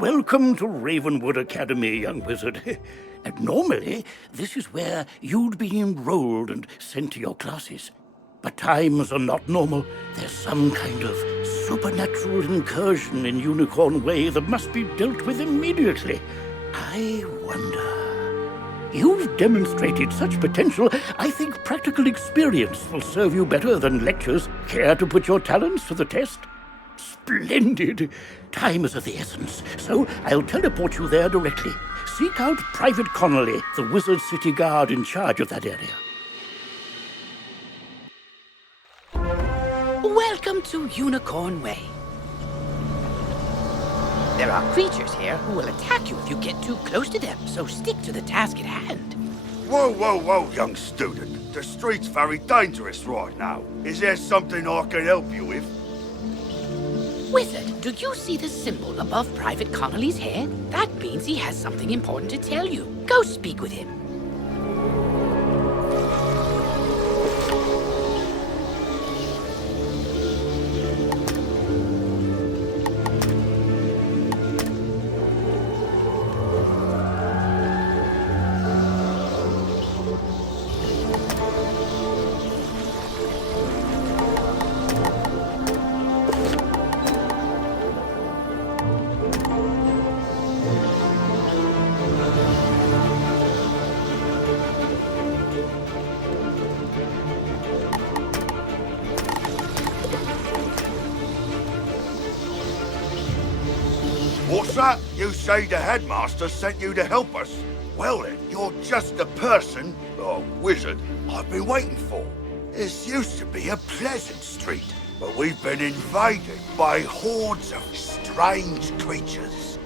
Welcome to Ravenwood Academy, young wizard. And normally, this is where you'd be enrolled and sent to your classes. But times are not normal. There's some kind of supernatural incursion in Unicorn Way that must be dealt with immediately. I wonder. You've demonstrated such potential, I think practical experience will serve you better than lectures. Care to put your talents to the test? Splendid! Time is of the essence, so I'll teleport you there directly. Seek out Private Connolly, the Wizard City Guard in charge of that area. Welcome to Unicorn Way. There are creatures here who will attack you if you get too close to them, so stick to the task at hand. Whoa, young student. The street's very dangerous right now. Is there something I can help you with? Wizard, do you see the symbol above Private Connolly's head? That means he has something important to tell you. Go speak with him. What's that? You say the headmaster sent you to help us? Well then, you're just the person, or wizard, I've been waiting for. This used to be a pleasant street, but we've been invaded by hordes of strange creatures.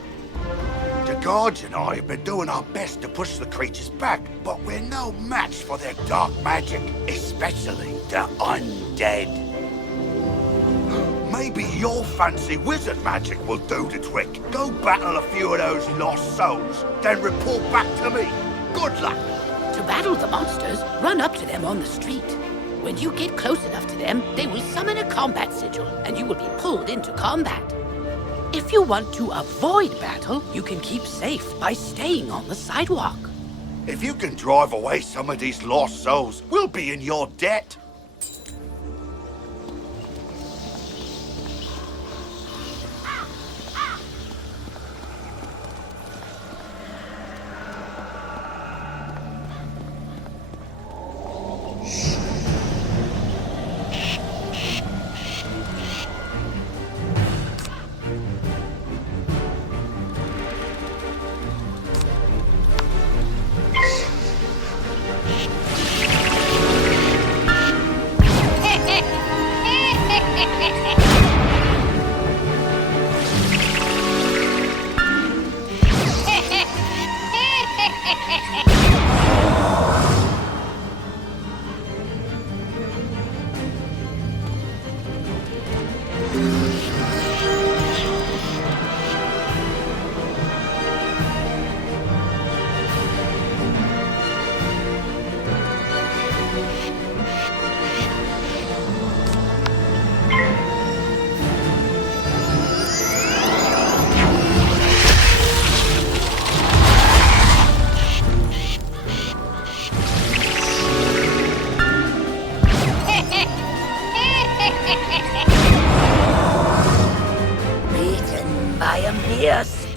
The guards and I have been doing our best to push the creatures back, but we're no match for their dark magic, especially the undead. Maybe your fancy wizard magic will do the trick. Go battle a few of those lost souls, then report back to me. Good luck. To battle the monsters, run up to them on the street. When you get close enough to them, they will summon a combat sigil, and you will be pulled into combat. If you want to avoid battle, you can keep safe by staying on the sidewalk. If you can drive away some of these lost souls, we'll be in your debt.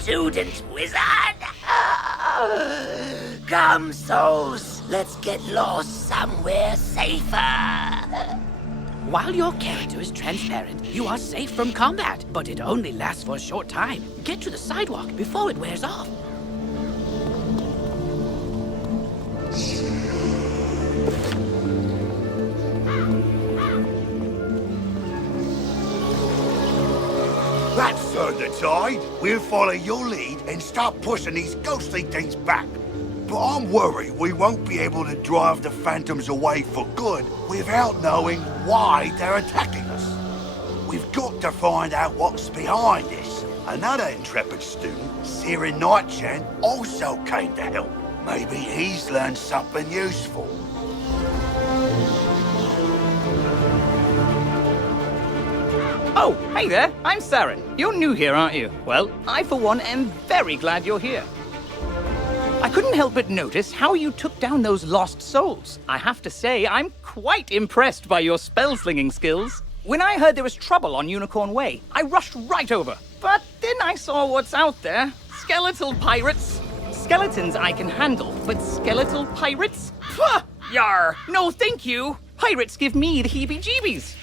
Student wizard! Come, souls, let's get lost somewhere safer. While your character is transparent, you are safe from combat, but it only lasts for a short time. Get to the sidewalk before it wears off. That's turned the tide. We'll follow your lead and start pushing these ghostly things back. But I'm worried we won't be able to drive the phantoms away for good without knowing why they're attacking us. We've got to find out what's behind this. Another intrepid student, Siren Nightchan, also came to help. Maybe he's learned something useful. Oh, hey there, I'm Saren. You're new here, aren't you? Well, I for one am very glad you're here. I couldn't help but notice how you took down those lost souls. I have to say, I'm quite impressed by your spell-slinging skills. When I heard there was trouble on Unicorn Way, I rushed right over. But then I saw what's out there. Skeletal pirates. Skeletons I can handle, but skeletal pirates? Pah! Yar! No, thank you. Pirates give me the heebie-jeebies.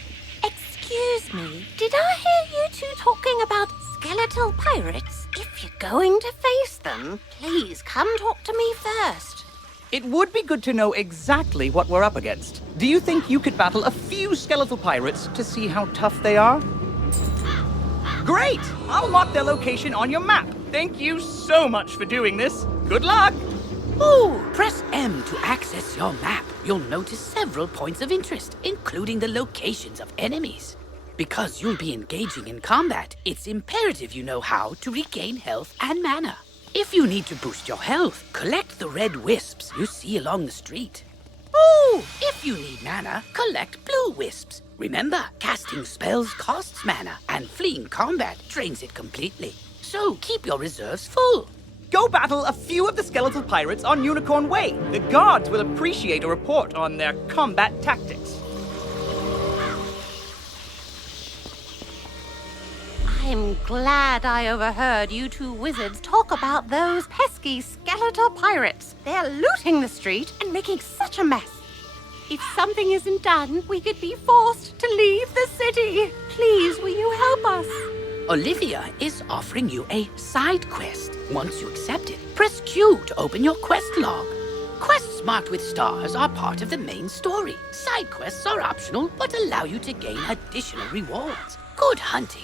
Excuse me, did I hear you two talking about skeletal pirates? If you're going to face them, please come talk to me first. It would be good to know exactly what we're up against. Do you think you could battle a few skeletal pirates to see how tough they are? Great! I'll mark their location on your map. Thank you so much for doing this. Good luck! Ooh, press M to access your map. You'll notice several points of interest, including the locations of enemies. Because you'll be engaging in combat, it's imperative you know how to regain health and mana. If you need to boost your health, collect the red wisps you see along the street. Ooh, if you need mana, collect blue wisps. Remember, casting spells costs mana, and fleeing combat drains it completely. So keep your reserves full. Go battle a few of the skeletal pirates on Unicorn Way. The guards will appreciate a report on their combat tactics. I'm glad I overheard you two wizards talk about those pesky skeletal pirates. They're looting the street and making such a mess. If something isn't done, we could be forced to leave the city. Please, will you help us? Olivia is offering you a side quest. Once you accept it, press Q to open your quest log. Quests marked with stars are part of the main story. Side quests are optional, but allow you to gain additional rewards. Good hunting.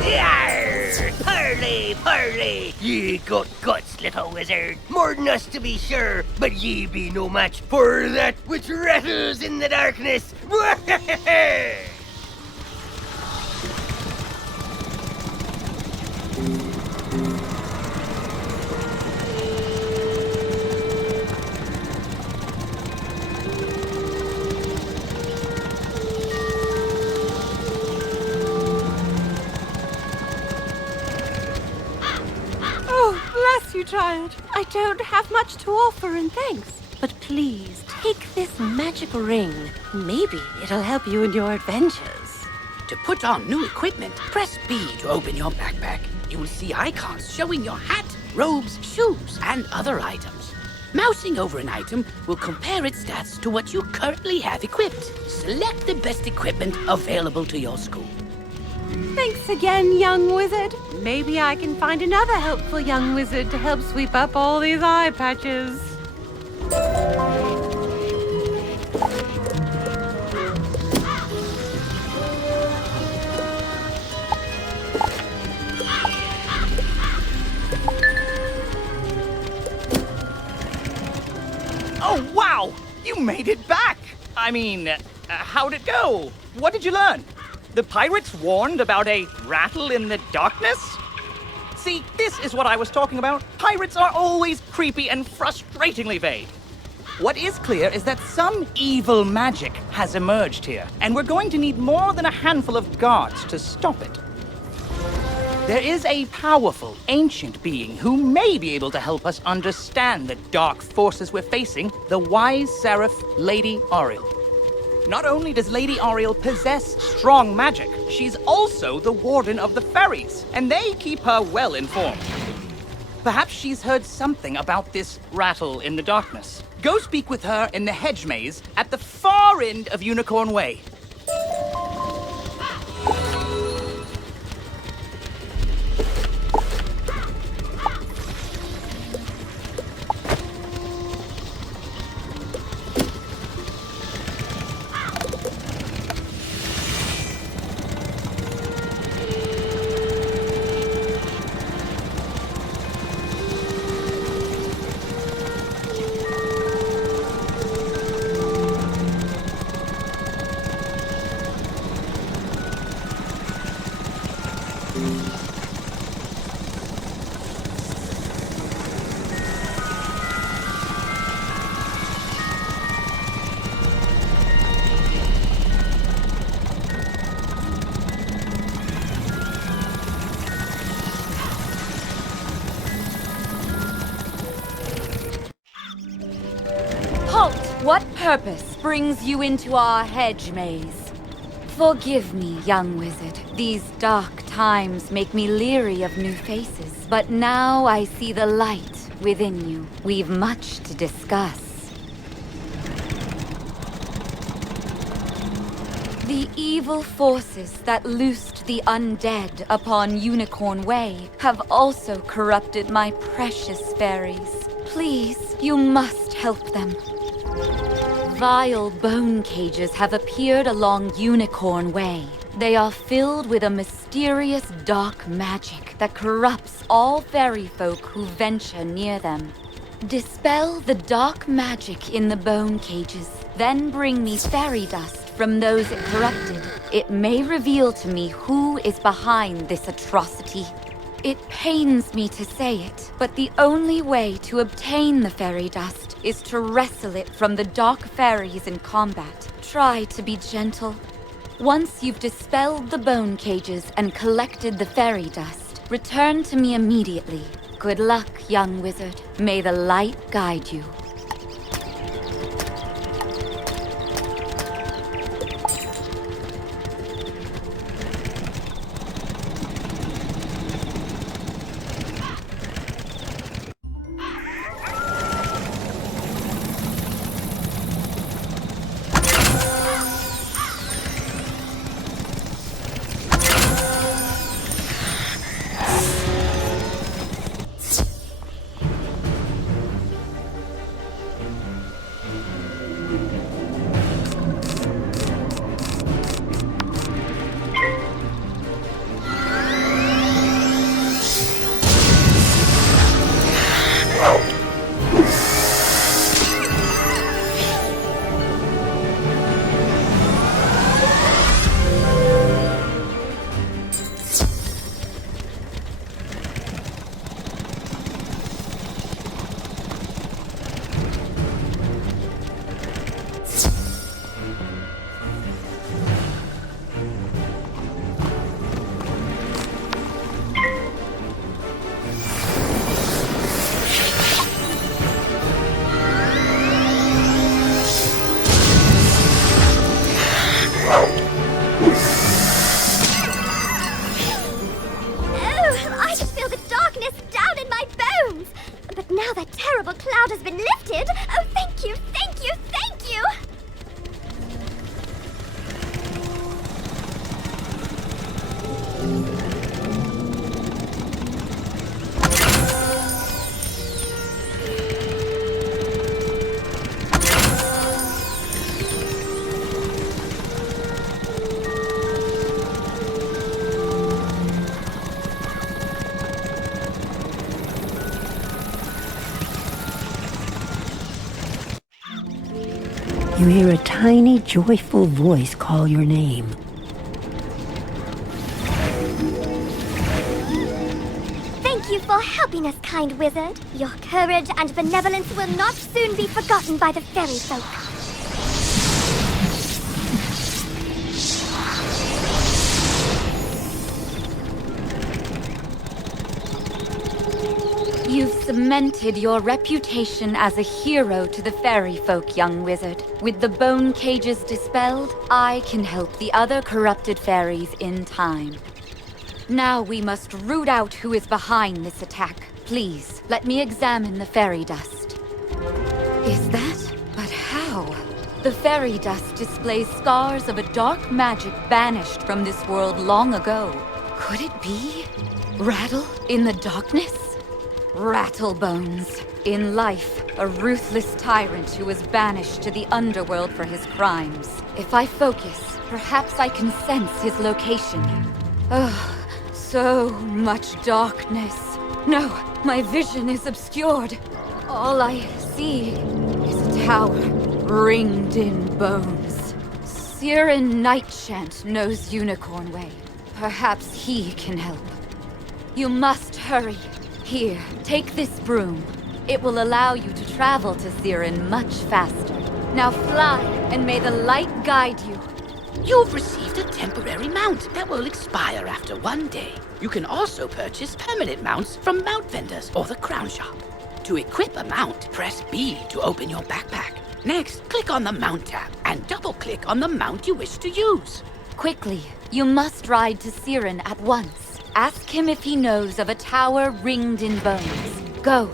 Yarr! Parley, parley! Ye got guts, little wizard. More than us to be sure, but ye be no match for that which rattles in the darkness. Oh, bless you, child. I don't have much to offer in thanks. But please, take this magic ring. Maybe it'll help you in your adventures. To put on new equipment, press B to open your backpack. You will see icons showing your hat, robes, shoes, and other items. Mousing over an item will compare its stats to what you currently have equipped. Select the best equipment available to your school. Thanks again, young wizard. Maybe I can find another helpful young wizard to help sweep up all these eye patches. Oh, wow! You made it back! I mean, how'd it go? What did you learn? The pirates warned about a rattle in the darkness? See, this is what I was talking about. Pirates are always creepy and frustratingly vague. What is clear is that some evil magic has emerged here, and we're going to need more than a handful of guards to stop it. There is a powerful, ancient being who may be able to help us understand the dark forces we're facing, the wise seraph, Lady Ariel. Not only does Lady Ariel possess strong magic, she's also the warden of the ferries, and they keep her well informed. Perhaps she's heard something about this rattle in the darkness. Go speak with her in the hedge maze at the far end of Unicorn Way. Halt! What purpose brings you into our hedge maze? Forgive me, young wizard. These dark times make me leery of new faces. But now I see the light within you. We've much to discuss. The evil forces that loosed the undead upon Unicorn Way have also corrupted my precious fairies. Please, you must help them. Vile bone cages have appeared along Unicorn Way. They are filled with a mysterious dark magic that corrupts all fairy folk who venture near them. Dispel the dark magic in the bone cages, then bring me fairy dust from those it corrupted. It may reveal to me who is behind this atrocity. It pains me to say it, but the only way to obtain the fairy dust is to wrestle it from the dark fairies in combat. Try to be gentle. Once you've dispelled the bone cages and collected the fairy dust, return to me immediately. Good luck, young wizard. May the light guide you. You hear a tiny, joyful voice call your name. Thank you for helping us, kind wizard. Your courage and benevolence will not soon be forgotten by the fairy folk. You've cemented your reputation as a hero to the fairy folk, young wizard. With the bone cages dispelled, I can help the other corrupted fairies in time. Now we must root out who is behind this attack. Please, let me examine the fairy dust. Is that? But how? The fairy dust displays scars of a dark magic banished from this world long ago. Could it be? Rattle in the darkness? Rattlebones. In life, a ruthless tyrant who was banished to the underworld for his crimes. If I focus, perhaps I can sense his location. Oh, so much darkness. No, my vision is obscured. All I see is a tower ringed in bones. Siren Nightshant knows Unicorn Way. Perhaps he can help. You must hurry. Here, take this broom. It will allow you to travel to Siren much faster. Now fly, and may the light guide you. You've received a temporary mount that will expire after 1 day. You can also purchase permanent mounts from mount vendors or the crown shop. To equip a mount, press B to open your backpack. Next, click on the Mount tab and double-click on the mount you wish to use. Quickly, you must ride to Siren at once. Ask him if he knows of a tower ringed in bones. Go.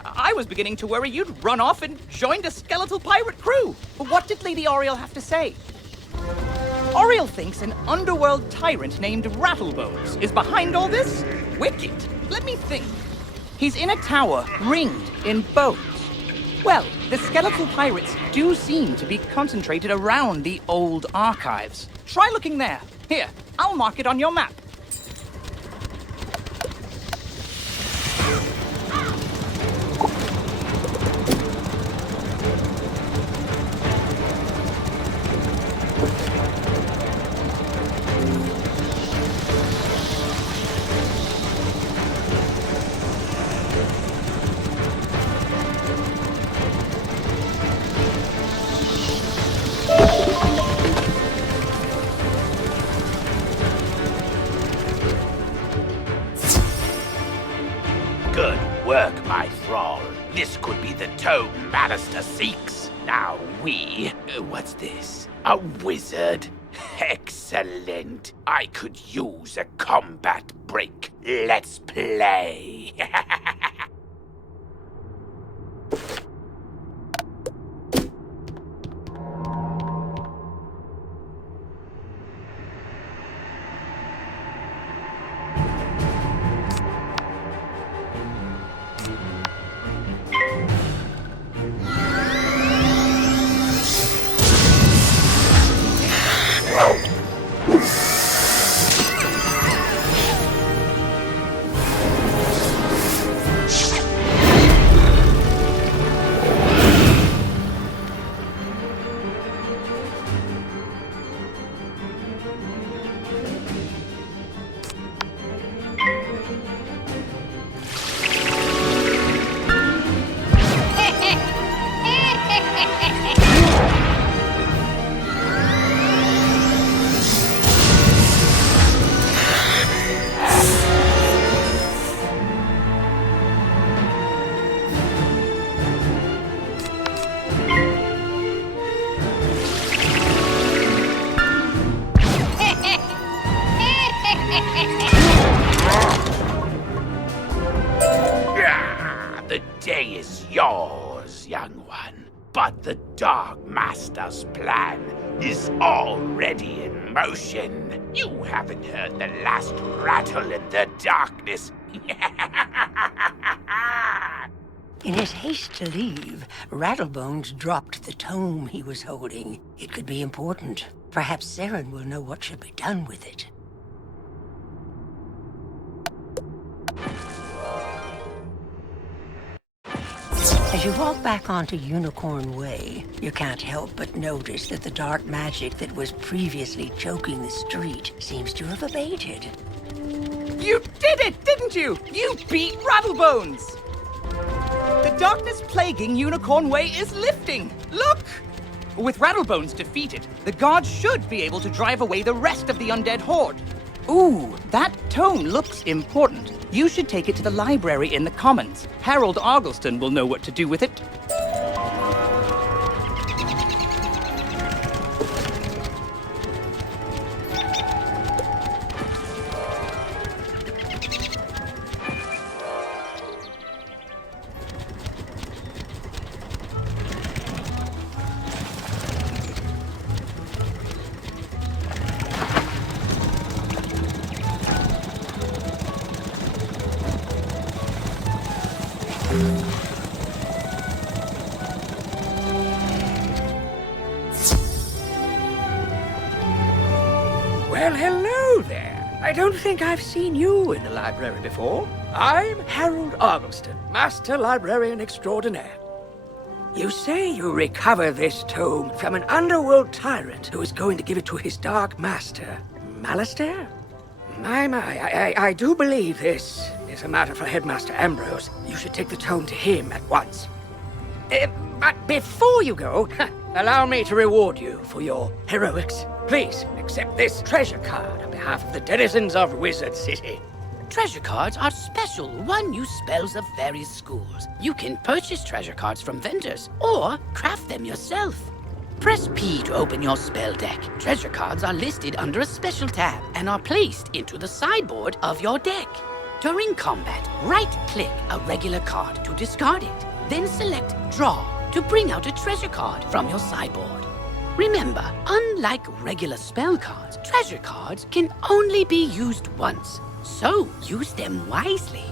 I was beginning to worry you'd run off and joined a skeletal pirate crew. But what did Lady Oriel have to say? Oriel thinks an underworld tyrant named Rattlebones is behind all this? Wicked. Let me think. He's in a tower ringed in bones. Well, the skeletal pirates do seem to be concentrated around the old archives. Try looking there. Here, I'll mark it on your map. Good work, my thrall. This could be the tome Bannister seeks. Now what's this? A wizard? Excellent. I could use a combat break. Let's play. yours, young one. But the Dark Master's plan is already in motion. You haven't heard the last rattle in the darkness. In his haste to leave, Rattlebones dropped the tome he was holding. It could be important. Perhaps Saren will know what should be done with it. As you walk back onto Unicorn Way, you can't help but notice that the dark magic that was previously choking the street seems to have abated. You did it, didn't you? You beat Rattlebones! The darkness plaguing Unicorn Way is lifting. Look! With Rattlebones defeated, the guards should be able to drive away the rest of the undead horde. Ooh, that tome looks important. You should take it to the library in the Commons. Harold Argleston will know what to do with it. Well, hello there. I don't think I've seen you in the library before. I'm Harold Argleston, Master Librarian Extraordinaire. You say you recover this tome from an underworld tyrant who is going to give it to his Dark Master, Malastair? I do believe this is a matter for Headmaster Ambrose. You should take the tome to him at once. But before you go, allow me to reward you for your heroics. Please, accept this treasure card on behalf of the denizens of Wizard City. Treasure cards are special one-use spells of various schools. You can purchase treasure cards from vendors or craft them yourself. Press P to open your spell deck. Treasure cards are listed under a special tab and are placed into the sideboard of your deck. During combat, right-click a regular card to discard it. Then select Draw to bring out a treasure card from your sideboard. Remember, unlike regular spell cards, treasure cards can only be used once, so use them wisely.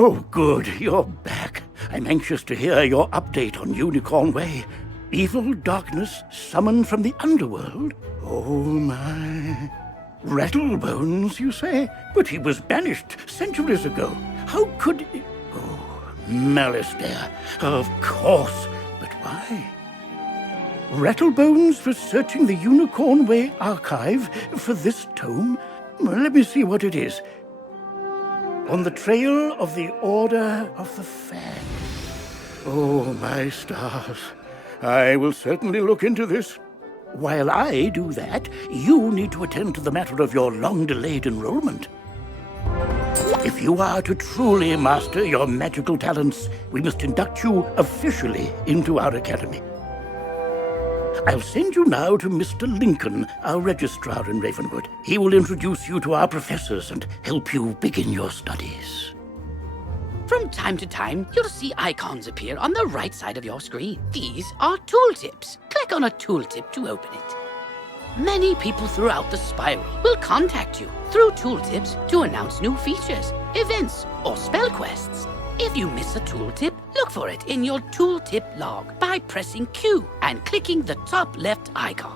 Oh, good. You're back. I'm anxious to hear your update on Unicorn Way. Evil darkness summoned from the underworld? Oh, my. Rattlebones, you say? But he was banished centuries ago. How could... Oh, malice there. Of course. But why? Rattlebones was searching the Unicorn Way archive for this tome? Well, let me see what it is. On the trail of the Order of the Fang. Oh, my stars. I will certainly look into this. While I do that, you need to attend to the matter of your long-delayed enrollment. If you are to truly master your magical talents, we must induct you officially into our academy. I'll send you now to Mr. Lincoln, our registrar in Ravenwood. He will introduce you to our professors and help you begin your studies. From time to time, you'll see icons appear on the right side of your screen. These are tooltips. Click on a tooltip to open it. Many people throughout the spiral will contact you through tooltips to announce new features, events, or spell quests. If you miss a tooltip, look for it in your tooltip log by pressing Q and clicking the top left icon.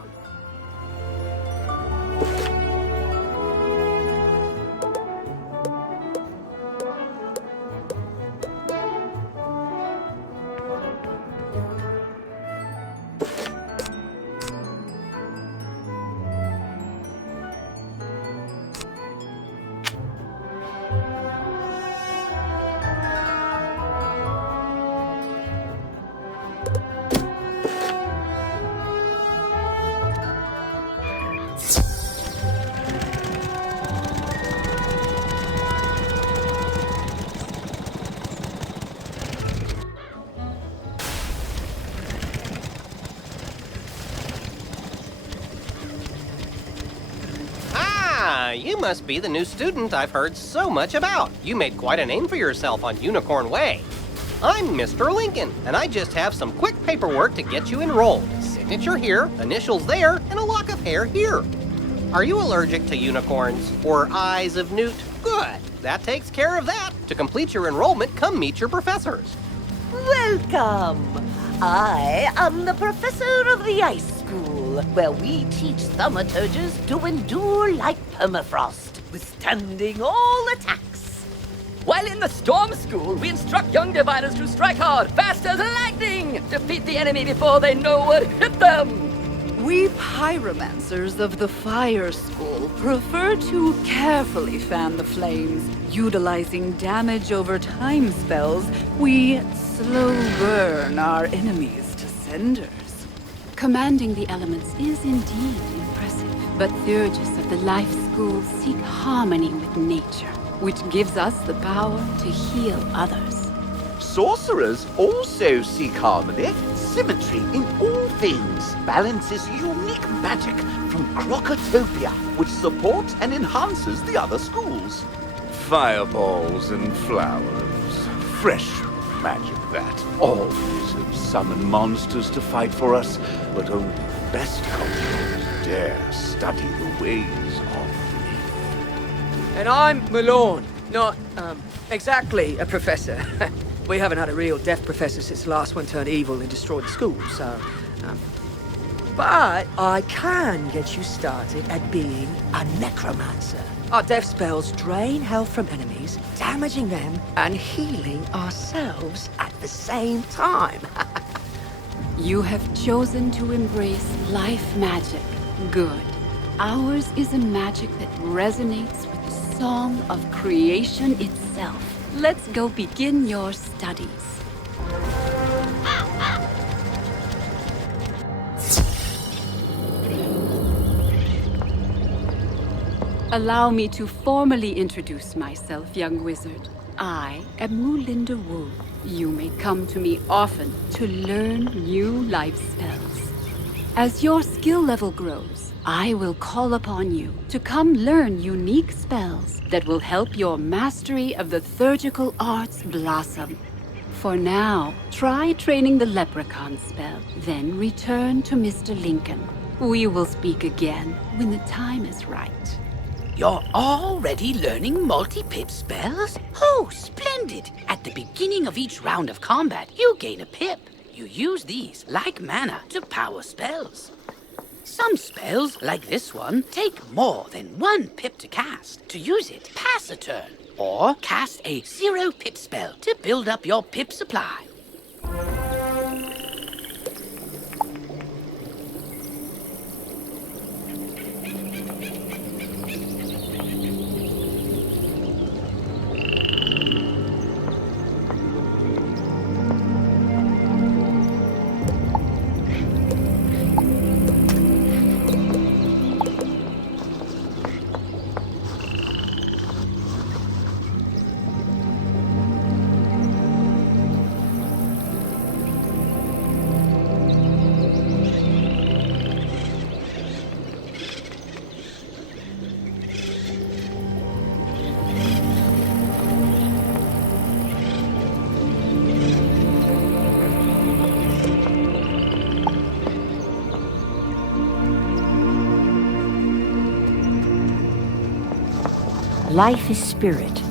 You must be the new student I've heard so much about. You made quite a name for yourself on Unicorn Way. I'm Mr. Lincoln, and I just have some quick paperwork to get you enrolled. Signature here, initials there, and a lock of hair here. Are you allergic to unicorns or eyes of newt? Good. That takes care of that. To complete your enrollment, come meet your professors. Welcome. I am the professor of the Ice School, where we teach thaumaturges to endure like permafrost, withstanding all attacks. While in the Storm School, we instruct young diviners to strike hard, fast as lightning, defeat the enemy before they know what hit them. We pyromancers of the Fire School prefer to carefully fan the flames. Utilizing damage over time spells, we slow burn our enemies to cinders. Commanding the elements is indeed impressive, but Theurgis of the Life School seek harmony with nature, which gives us the power to heal others. Sorcerers also seek harmony, symmetry in all things. Balance is unique magic from Crocotopia, which supports and enhances the other schools. Fireballs and flowers. Fresh magic that. All wizards summon monsters to fight for us, but only the best cultures dare study the ways of myth. And I'm Malone, not, exactly a professor. We haven't had a real deaf professor since the last one turned evil and destroyed the school, so... But I can get you started at being a necromancer. Our death spells drain health from enemies, damaging them and healing ourselves at the same time. You have chosen to embrace life magic. Good. Ours is a magic that resonates with the song of creation itself. Let's go begin your studies. Allow me to formally introduce myself, young wizard. I am Mulinda Wu. You may come to me often to learn new life spells. As your skill level grows, I will call upon you to come learn unique spells that will help your mastery of the theurgical arts blossom. For now, try training the leprechaun spell, then return to Mr. Lincoln. We will speak again when the time is right. You're already learning multi-pip spells? Oh, splendid! At the beginning of each round of combat, you gain a pip. You use these, like mana, to power spells. Some spells, like this one, take more than 1 pip to cast. To use it, pass a turn. Or cast a 0 pip spell to build up your pip supply. Life is spirit,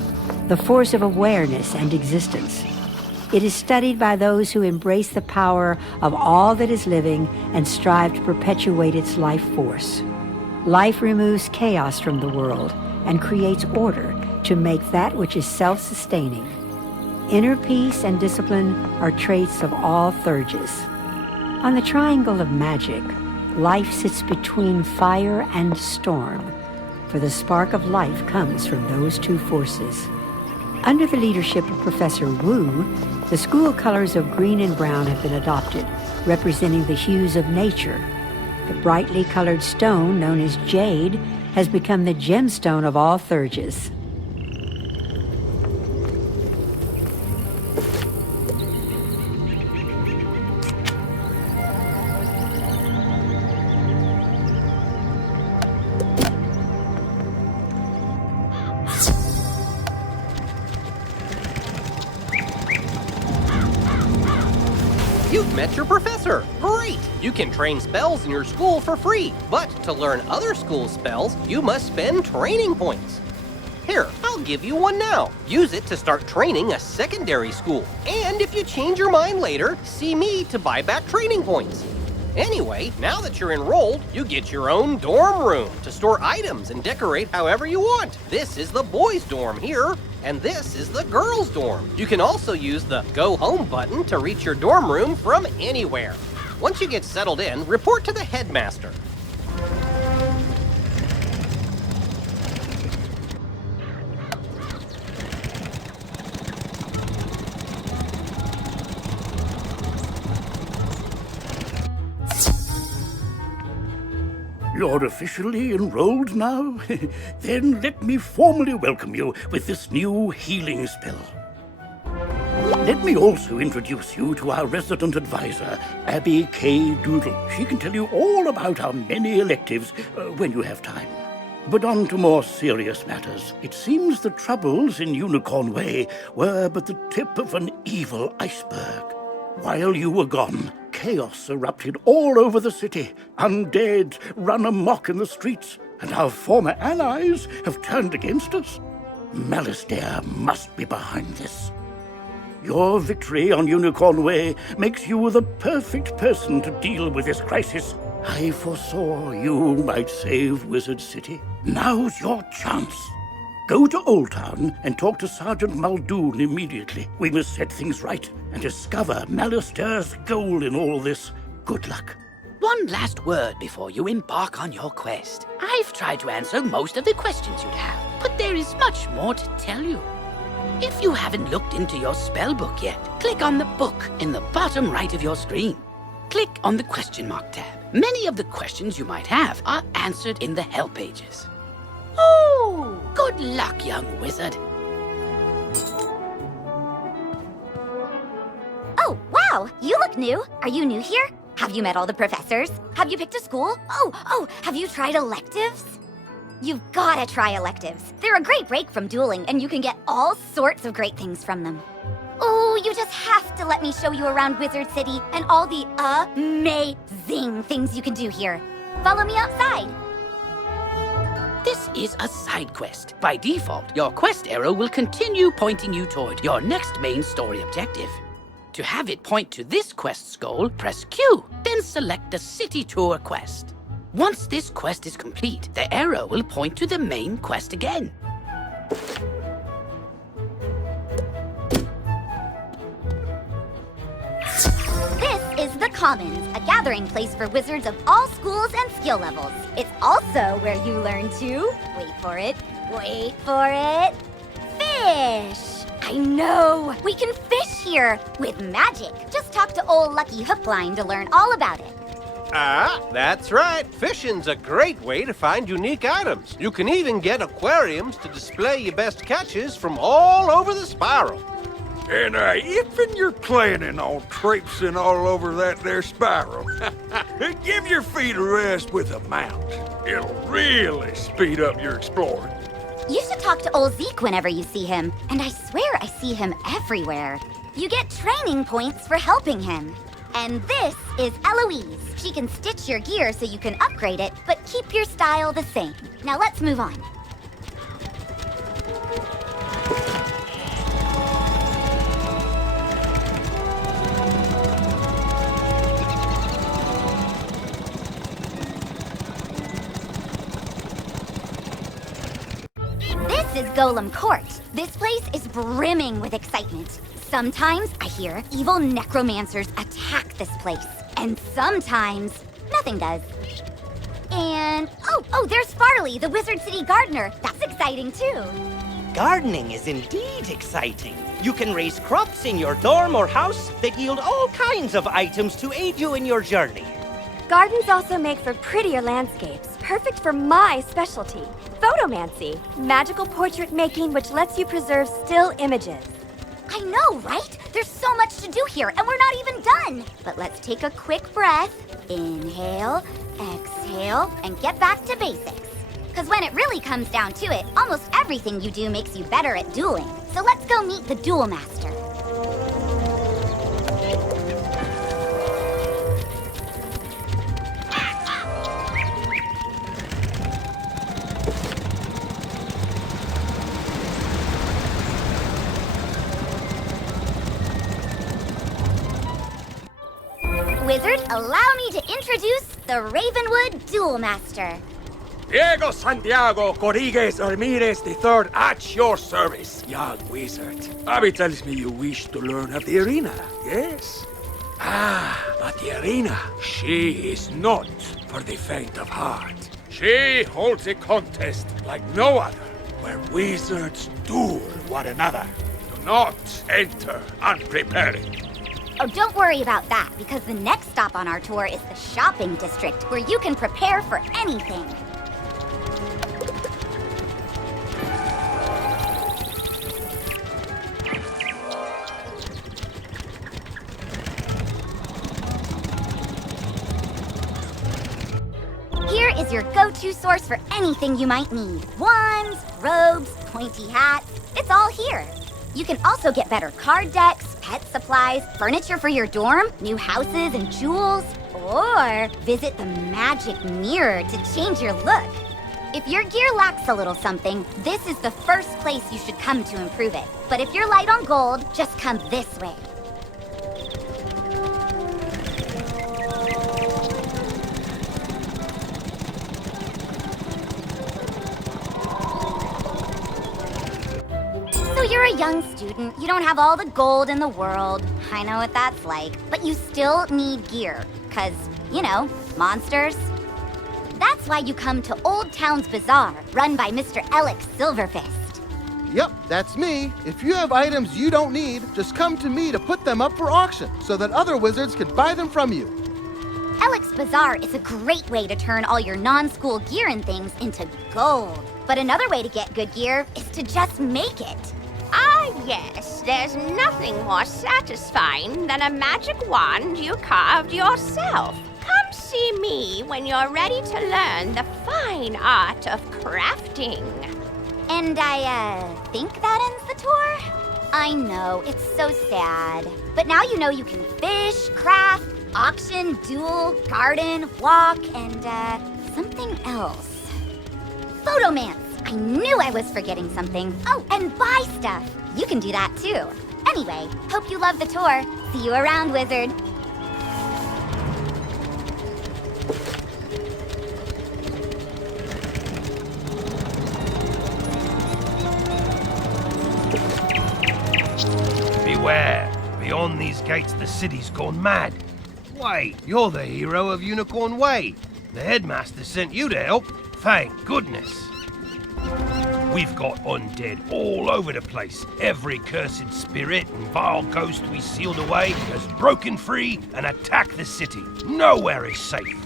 the force of awareness and existence. It is studied by those who embrace the power of all that is living and strive to perpetuate its life force. Life removes chaos from the world and creates order to make that which is self-sustaining. Inner peace and discipline are traits of all Thurges. On the triangle of magic, life sits between fire and storm, for the spark of life comes from those two forces. Under the leadership of Professor Wu, the school colors of green and brown have been adopted, representing the hues of nature. The brightly colored stone, known as jade, has become the gemstone of all Thurges. You've met your professor! Great! You can train spells in your school for free, but to learn other school spells, you must spend training points. Here, I'll give you one now. Use it to start training a secondary school. And if you change your mind later, see me to buy back training points. Anyway, now that you're enrolled, you get your own dorm room to store items and decorate however you want. This is the boys' dorm here, and this is the girls' dorm. You can also use the Go Home button to reach your dorm room from anywhere. Once you get settled in, report to the headmaster. You're officially enrolled now? Then let me formally welcome you with this new healing spell. Let me also introduce you to our resident advisor, Abby K. Doodle. She can tell you all about our many electives when you have time. But on to more serious matters. It seems the troubles in Unicorn Way were but the tip of an evil iceberg. While you were gone, chaos erupted all over the city. Undead run amok in the streets, and our former allies have turned against us. Malastare must be behind this. Your victory on Unicorn Way makes you the perfect person to deal with this crisis. I foresaw you might save Wizard City. Now's your chance. Go to Old Town and talk to Sergeant Muldoon immediately. We must set things right and discover Malastare's goal in all this. Good luck. One last word before you embark on your quest. I've tried to answer most of the questions you'd have, but there is much more to tell you. If you haven't looked into your spell book yet, click on the book in the bottom right of your screen. Click on the question mark tab. Many of the questions you might have are answered in the help pages. Oh, good luck, young wizard. Oh, wow! You look new. Are you new here? Have you met all the professors? Have you picked a school? Oh, have you tried electives? You've gotta try electives. They're a great break from dueling, and you can get all sorts of great things from them. Oh, you just have to let me show you around Wizard City and all the amazing things you can do here. Follow me outside. This is a side quest. By default, your quest arrow will continue pointing you toward your next main story objective. To have it point to this quest's goal, press Q, then select the city tour quest. Once this quest is complete, the arrow will point to the main quest again. This is the Commons, a gathering place for wizards of all schools and skill levels. It's also where you learn to, wait for it, fish! I know! We can fish here with magic. Just talk to old Lucky Hookline to learn all about it. That's right. Fishing's a great way to find unique items. You can even get aquariums to display your best catches from all over the spiral. And if you're planning on traipsing all over that there spiral, give your feet a rest with a mount. It'll really speed up your exploring. You should talk to old Zeke whenever you see him, and I swear I see him everywhere. You get training points for helping him. And this is Eloise. She can stitch your gear so you can upgrade it, but keep your style the same. Now let's move on. This is Golem Court. This place is brimming with excitement. Sometimes I hear evil necromancers attack this place. And sometimes nothing does. And, oh, there's Farley, the Wizard City gardener. That's exciting too. Gardening is indeed exciting. You can raise crops in your dorm or house that yield all kinds of items to aid you in your journey. Gardens also make for prettier landscapes, perfect for my specialty, photomancy, magical portrait making which lets you preserve still images. I know, right? There's so much to do here, and we're not even done. But let's take a quick breath. Inhale, exhale, and get back to basics. Because when it really comes down to it, almost everything you do makes you better at dueling. So let's go meet the Duel Master. Wizard, allow me to introduce the Ravenwood Duel Master. Diego Santiago Rodriguez Ramirez III at your service, young wizard. Abby tells me you wish to learn of the arena, yes? But the arena, she is not for the faint of heart. She holds a contest like no other, where wizards duel one another. Do not enter unprepared. Oh, don't worry about that, because the next stop on our tour is the shopping district, where you can prepare for anything. Here is your go-to source for anything you might need. Wands, robes, pointy hats, it's all here. You can also get better card decks, pet supplies, furniture for your dorm, new houses and jewels, or visit the magic mirror to change your look. If your gear lacks a little something, this is the first place you should come to improve it. But if you're light on gold, just come this way. You're a young student, you don't have all the gold in the world. I know what that's like. But you still need gear, 'cause, you know, monsters. That's why you come to Old Town's Bazaar, run by Mr. Alex Silverfist. Yep, that's me. If you have items you don't need, just come to me to put them up for auction, so that other wizards can buy them from you. Alex Bazaar is a great way to turn all your non-school gear and things into gold. But another way to get good gear is to just make it. Ah, yes, there's nothing more satisfying than a magic wand you carved yourself. Come see me when you're ready to learn the fine art of crafting. And I think that ends the tour? I know, it's so sad. But now you know you can fish, craft, auction, duel, garden, walk, and something else. Photomance! I knew I was forgetting something. Oh, and buy stuff. You can do that too. Anyway, hope you love the tour. See you around, Wizard. Beware. Beyond these gates, the city's gone mad. Wait, you're the hero of Unicorn Way. The headmaster sent you to help. Thank goodness. We've got undead all over the place. Every cursed spirit and vile ghost we sealed away has broken free and attacked the city. Nowhere is safe.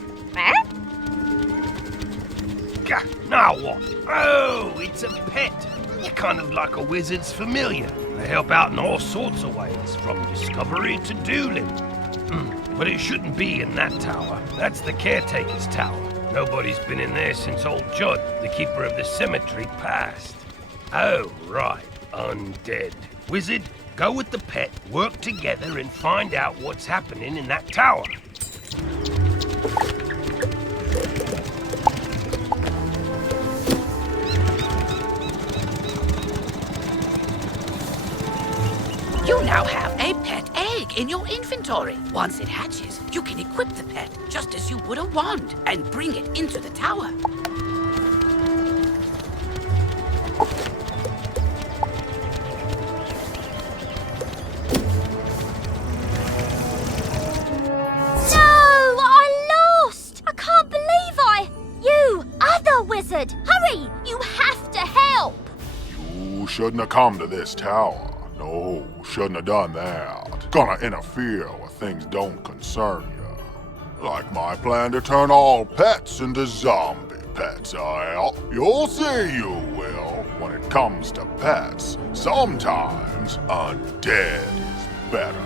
Gah, now what? Oh, it's a pet. You're kind of like a wizard's familiar. They help out in all sorts of ways, from discovery to dueling. But it shouldn't be in that tower. That's the caretaker's tower. Nobody's been in there since old Judd, the keeper of the cemetery, passed. Oh, right. Undead. Wizard, go with the pet, work together, and find out what's happening in that tower. You now have a pet egg in your inventory. Once it hatches, you can equip the pet just as you would a wand and bring it into the tower. No! I lost! I can't believe You, other wizard! Hurry! You have to help! You shouldn't have come to this tower. No, shouldn't have done that. Gonna interfere with things don't concern you. Like my plan to turn all pets into zombie pets, You'll see you will. When it comes to pets, sometimes undead is better.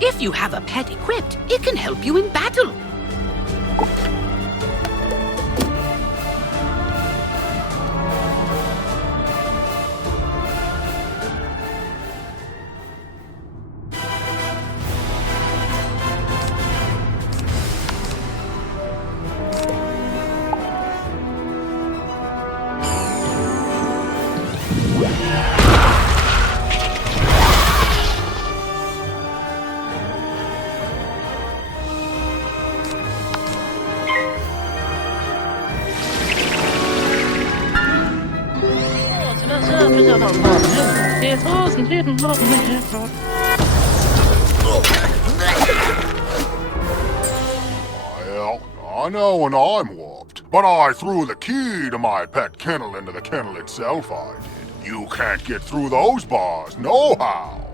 If you have a pet equipped, it can help you in battle. Well, I know when I'm whooped, but I threw the key to my pet kennel into the kennel itself, I did. You can't get through those bars, nohow.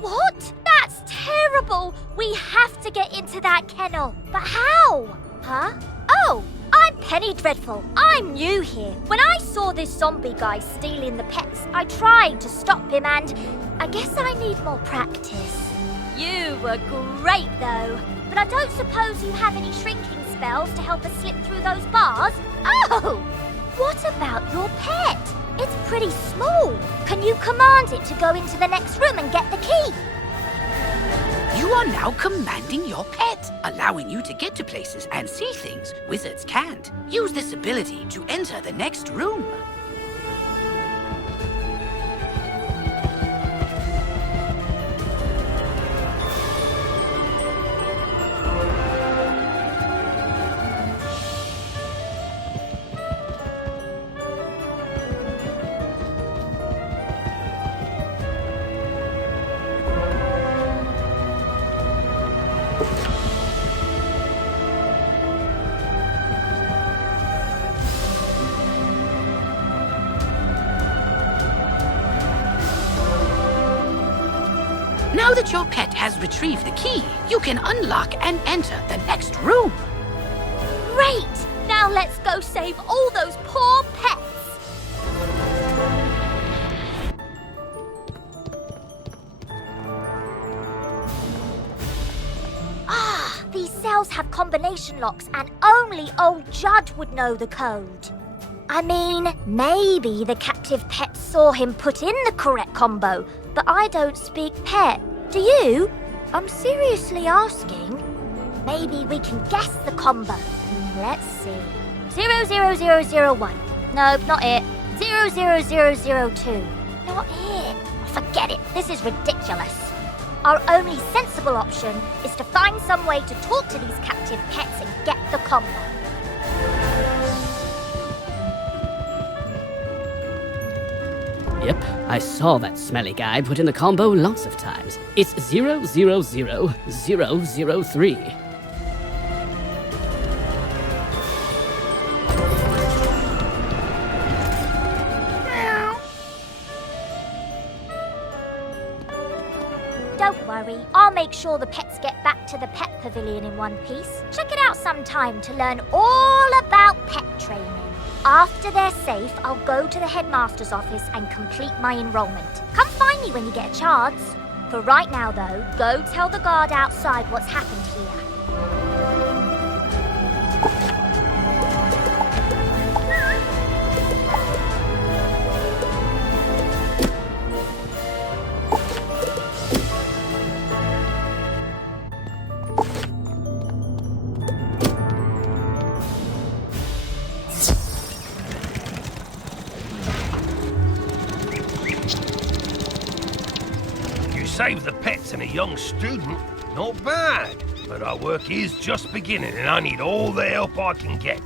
What? That's terrible! We have to get into that kennel. But how? Huh? Oh, I'm Penny Dreadful. I'm new here. When I saw this zombie guy stealing the pets, I tried to stop him and I guess I need more practice. You were great though. But I don't suppose you have any shrinking spells to help us slip through those bars? Oh! What about your pet? It's pretty small. Can you command it to go into the next room and get the key? You are now commanding your pet, allowing you to get to places and see things wizards can't. Use this ability to enter the next room. Now that your pet has retrieved the key, you can unlock and enter the next room. Great! Now let's go save all those poor pets! Ah, these cells have combination locks and only old Judd would know the code. I mean, maybe the captive pet saw him put in the correct combo, but I don't speak pet. Do you? I'm seriously asking. Maybe we can guess the combo. Let's see. 00001. No, not it. 00002. Not it. Forget it. This is ridiculous. Our only sensible option is to find some way to talk to these captive pets and get the combo. Yep, I saw that smelly guy put in the combo lots of times. It's 000003. Don't worry, I'll make sure the pets get back to the pet pavilion in one piece. Check it out sometime to learn all about pet training. After they're safe, I'll go to the headmaster's office and complete my enrollment. Come find me when you get a chance. For right now, though, go tell the guard outside what's happened here. Save the pets and a young student, not bad. But our work is just beginning and I need all the help I can get.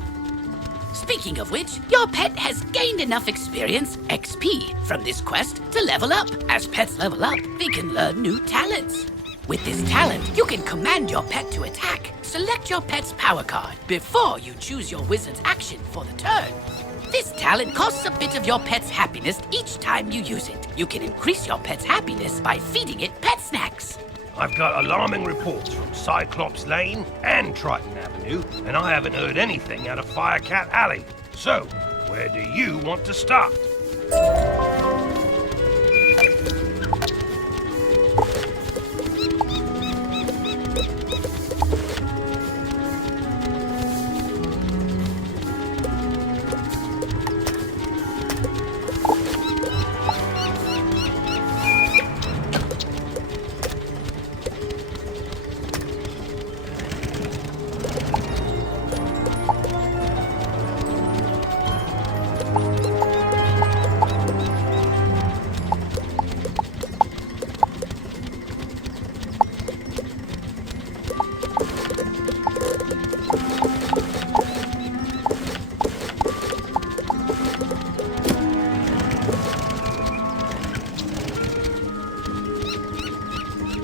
Speaking of which, your pet has gained enough experience, XP, from this quest to level up. As pets level up, they can learn new talents. With this talent, you can command your pet to attack. Select your pet's power card before you choose your wizard's action for the turn. This talent costs a bit of your pet's happiness each time you use it. You can increase your pet's happiness by feeding it pet snacks. I've got alarming reports from Cyclops Lane and Triton Avenue, and I haven't heard anything out of Firecat Alley. So, where do you want to start?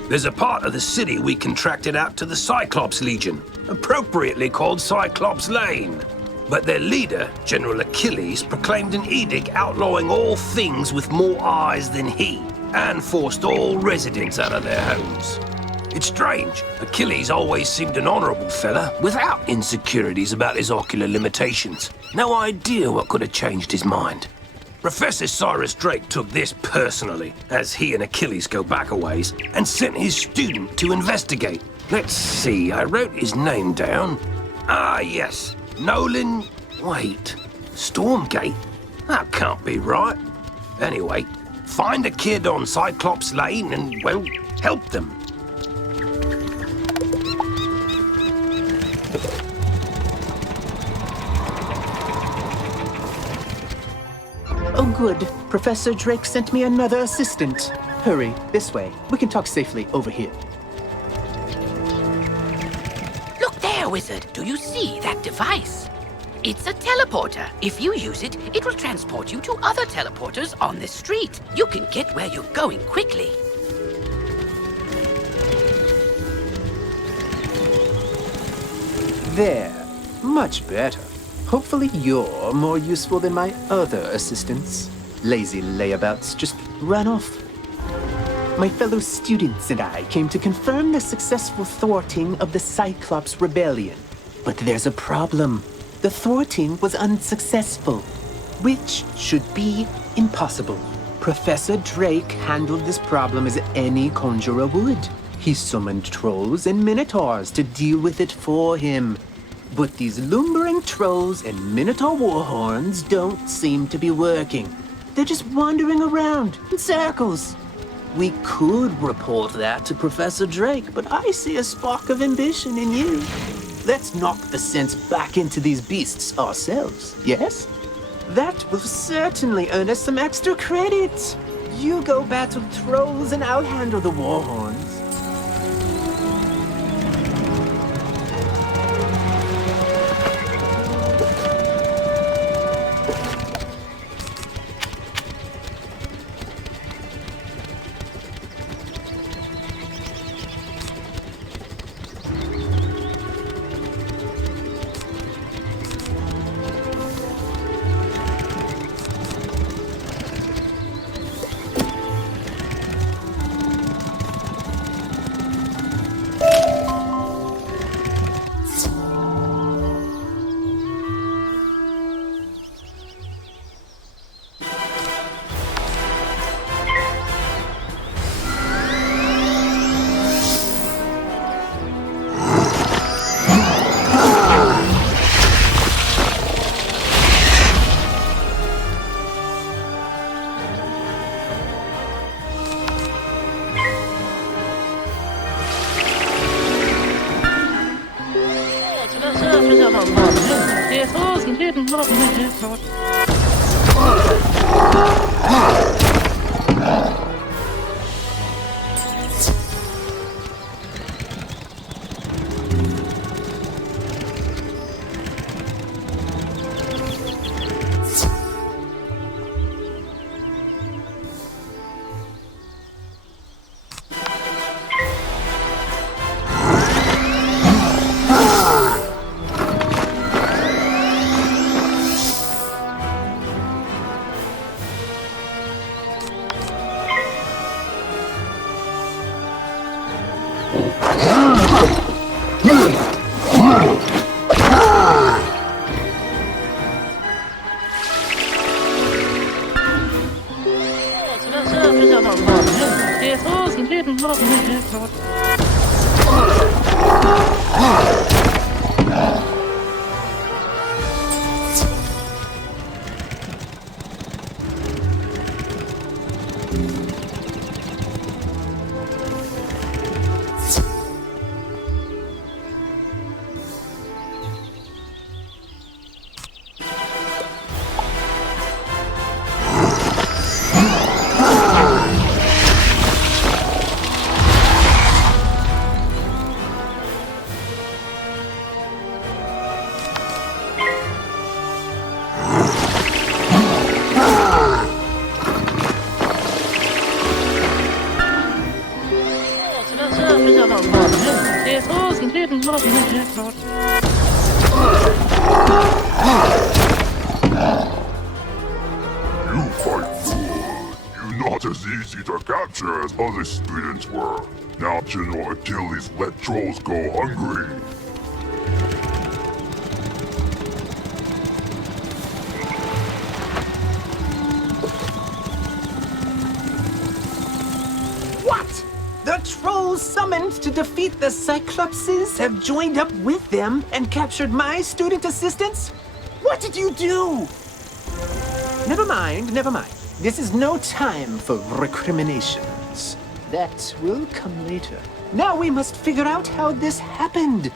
There's a part of the city we contracted out to the Cyclops Legion, appropriately called Cyclops Lane. But their leader, General Achilles, proclaimed an edict outlawing all things with more eyes than he, and forced all residents out of their homes. It's strange. Achilles always seemed an honorable fella, without insecurities about his ocular limitations. No idea what could have changed his mind. Professor Cyrus Drake took this personally, as he and Achilles go back a ways, and sent his student to investigate. Let's see, I wrote his name down. Ah, yes, Nolan... Wait, Stormgate? That can't be right. Anyway, find a kid on Cyclops Lane and, well, help them. Oh, good. Professor Drake sent me another assistant. Hurry, this way. We can talk safely over here. Look there, Wizard. Do you see that device? It's a teleporter. If you use it, it will transport you to other teleporters on this street. You can get where you're going quickly. There. Much better. Hopefully you're more useful than my other assistants. Lazy layabouts just run off. My fellow students and I came to confirm the successful thwarting of the Cyclops rebellion. But there's a problem. The thwarting was unsuccessful, which should be impossible. Professor Drake handled this problem as any conjurer would. He summoned trolls and minotaurs to deal with it for him. But these lumbering trolls and minotaur warhorns don't seem to be working. They're just wandering around in circles. We could report that to Professor Drake, but I see a spark of ambition in you. Let's knock the sense back into these beasts ourselves, yes? That will certainly earn us some extra credit. You go battle trolls and I'll handle the war horns. You fight good. You're not as easy to capture as other students were. Now General Achilles let trolls go hungry. What? The trolls summoned to defeat the Cyclopses have joined up with them and captured my student assistants? What did you do? Never mind, never mind. This is no time for recriminations. That will come later. Now we must figure out how this happened.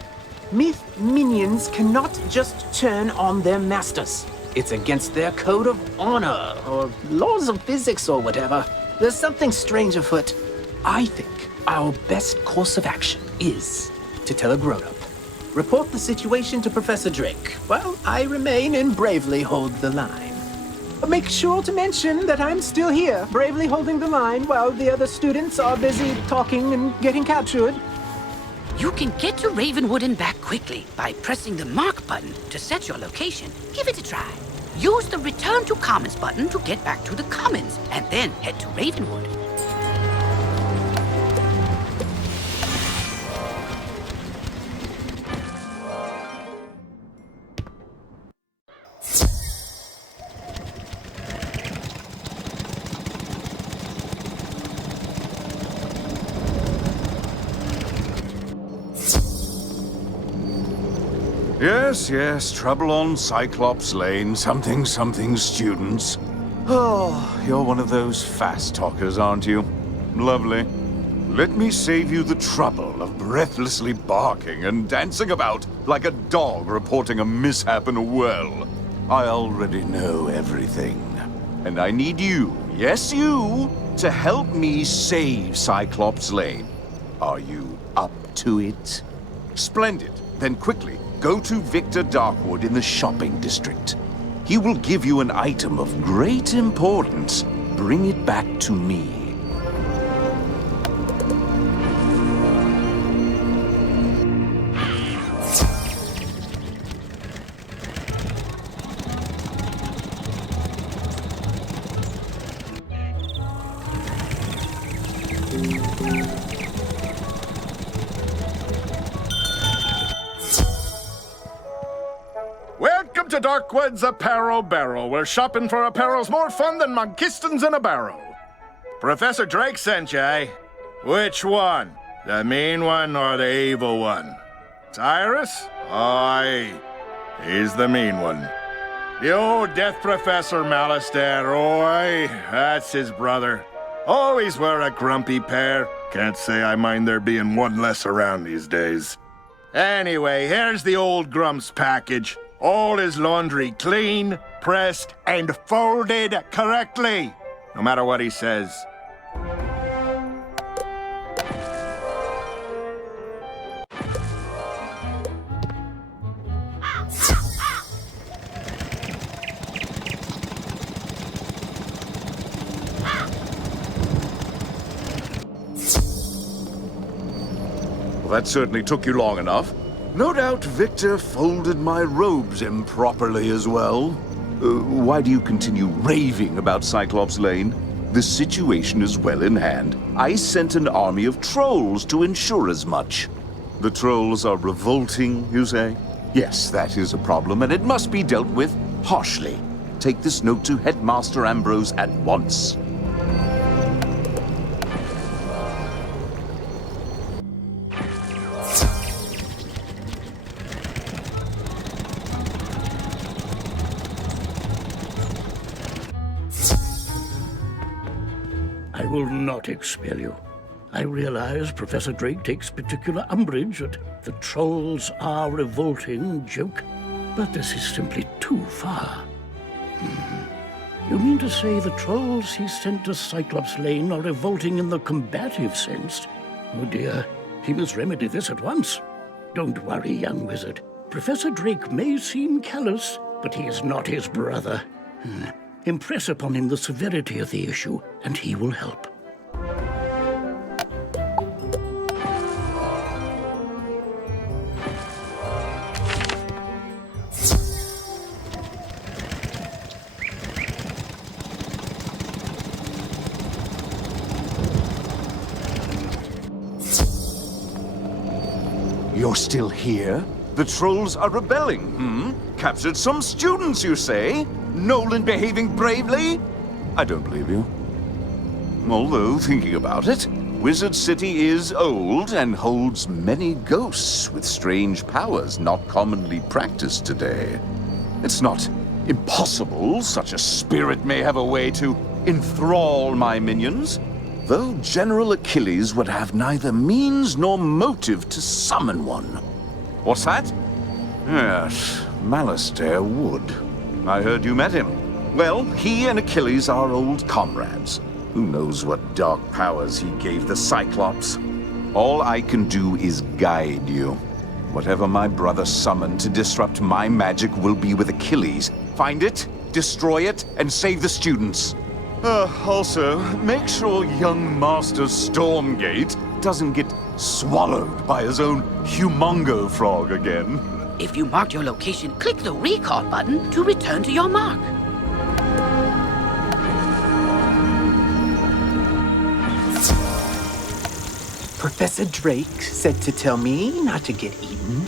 Myth minions cannot just turn on their masters. It's against their code of honor, or laws of physics, or whatever. There's something strange afoot. I think our best course of action is to tell a grown-up. Report the situation to Professor Drake, while I remain and bravely hold the line. Make sure to mention that I'm still here, bravely holding the line while the other students are busy talking and getting captured. You can get to Ravenwood and back quickly by pressing the mark button to set your location. Give it a try. Use the Return to Commons button to get back to the Commons, and then head to Ravenwood. Yes, trouble on Cyclops Lane, something students. Oh, you're one of those fast talkers, aren't you? Lovely. Let me save you the trouble of breathlessly barking and dancing about like a dog reporting a mishap in a well. I already know everything. And I need you, yes you, to help me save Cyclops Lane. Are you up to it? Splendid. Then quickly, go to Victor Darkwood in the shopping district. He will give you an item of great importance. Bring it back to me. Welcome to Darkwood's Apparel Barrel, where shopping for apparel's more fun than Monkistons in a barrel. Professor Drake sent you, eh? Which one? The mean one or the evil one? Cyrus? Aye, he's the mean one. The old Death Professor Malice there, aye, that's his brother. Always were a grumpy pair. Can't say I mind there being one less around these days. Anyway, here's the old Grump's package. All his laundry clean, pressed, and folded correctly. No matter what he says. Well, that certainly took you long enough. No doubt Victor folded my robes improperly as well. Why do you continue raving about Cyclops Lane? The situation is well in hand. I sent an army of trolls to ensure as much. The trolls are revolting, you say? Yes, that is a problem, and it must be dealt with harshly. Take this note to Headmaster Ambrose at once. I will not expel you. I realize Professor Drake takes particular umbrage at the trolls are revolting joke, but this is simply too far. You mean to say the trolls he sent to Cyclops Lane are revolting in the combative sense? Oh dear, he must remedy this at once. Don't worry, young wizard. Professor Drake may seem callous, but he is not his brother. Impress upon him the severity of the issue, and he will help. You're still here? The trolls are rebelling, Captured some students, you say? Nolan behaving bravely? I don't believe you. Although, thinking about it, Wizard City is old and holds many ghosts with strange powers not commonly practiced today. It's not impossible such a spirit may have a way to enthrall my minions, though General Achilles would have neither means nor motive to summon one. What's that? Yes, Malastair Wood. I heard you met him. Well, he and Achilles are old comrades. Who knows what dark powers he gave the Cyclops? All I can do is guide you. Whatever my brother summoned to disrupt my magic will be with Achilles. Find it, destroy it, and save the students. Also, make sure young Master Stormgate doesn't get swallowed by his own humongo frog again. If you marked your location, click the recall button to return to your mark. Professor Drake said to tell me not to get eaten.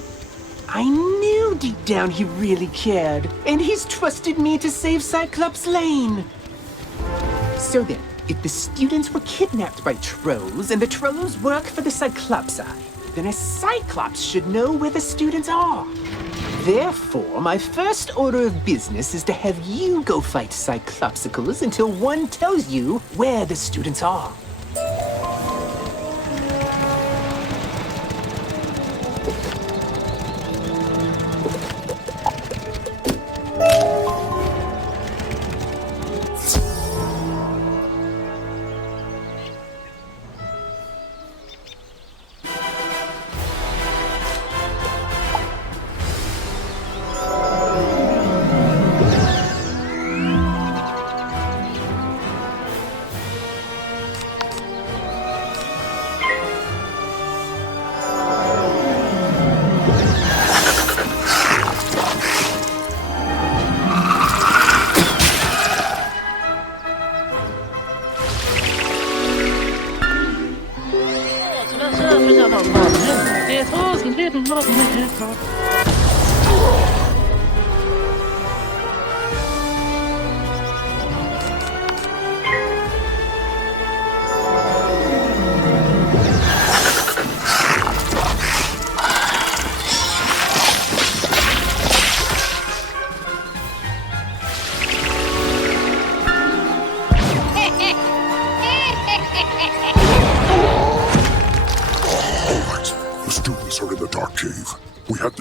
I knew deep down he really cared, and he's trusted me to save Cyclops Lane. So then, if the students were kidnapped by trolls and the trolls work for the Cyclopsi, then a Cyclops should know where the students are. Therefore, my first order of business is to have you go fight Cyclopsicles until one tells you where the students are.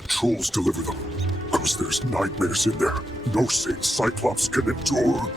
Trolls deliver them, because there's nightmares in there no sane Cyclops can endure.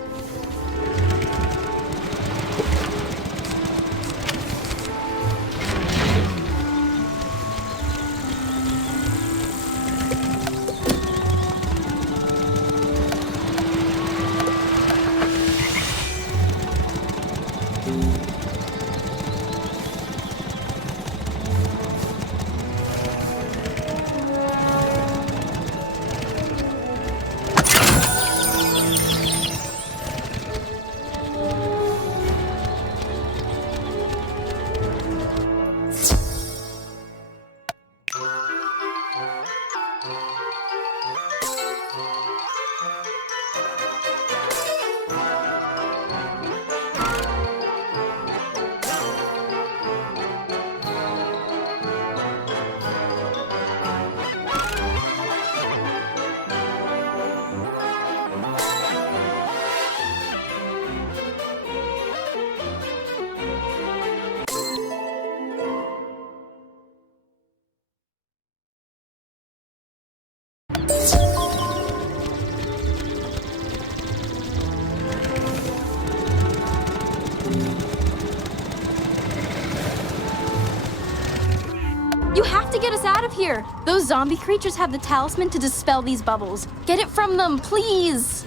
You have to get us out of here. Those zombie creatures have the talisman to dispel these bubbles. Get it from them, please.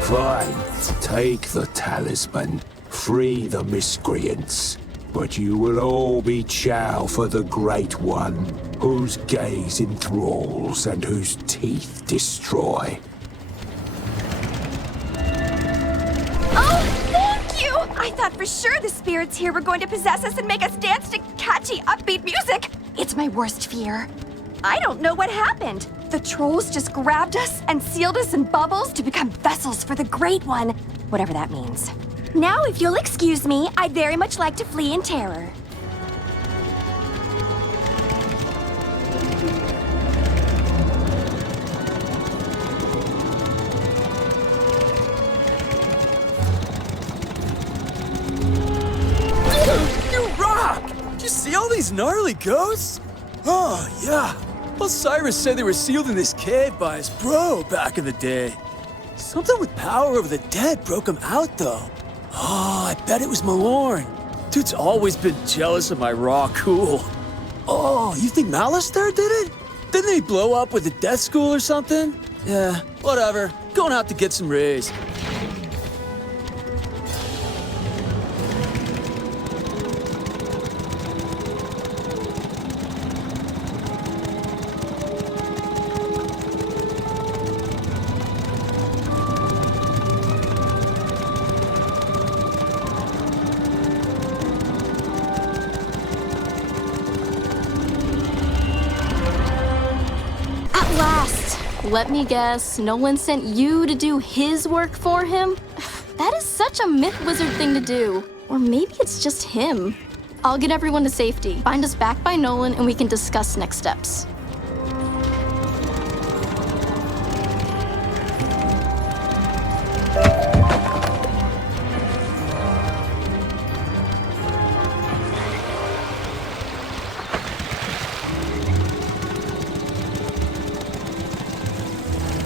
Fine. Take the talisman. Free the miscreants. But you will all be chow for the Great One, whose gaze enthralls and whose teeth destroy. Oh, thank you! I thought for sure the spirits here were going to possess us and make us dance to catchy, upbeat music. It's my worst fear. I don't know what happened. The trolls just grabbed us and sealed us in bubbles to become vessels for the Great One, whatever that means. Now, if you'll excuse me, I'd very much like to flee in terror. You rock! Did you see all these gnarly ghosts? Oh, yeah. Osiris said they were sealed in this cave by his bro back in the day. Something with power over the dead broke him out, though. Oh, I bet it was Malorn. Dude's always been jealous of my raw cool. Oh, you think Malister did it? Didn't they blow up with the death school or something? Yeah, whatever. Going out to get some rays. Let me guess, Nolan sent you to do his work for him? That is such a myth wizard thing to do. Or maybe it's just him. I'll get everyone to safety. Find us back by Nolan and we can discuss next steps.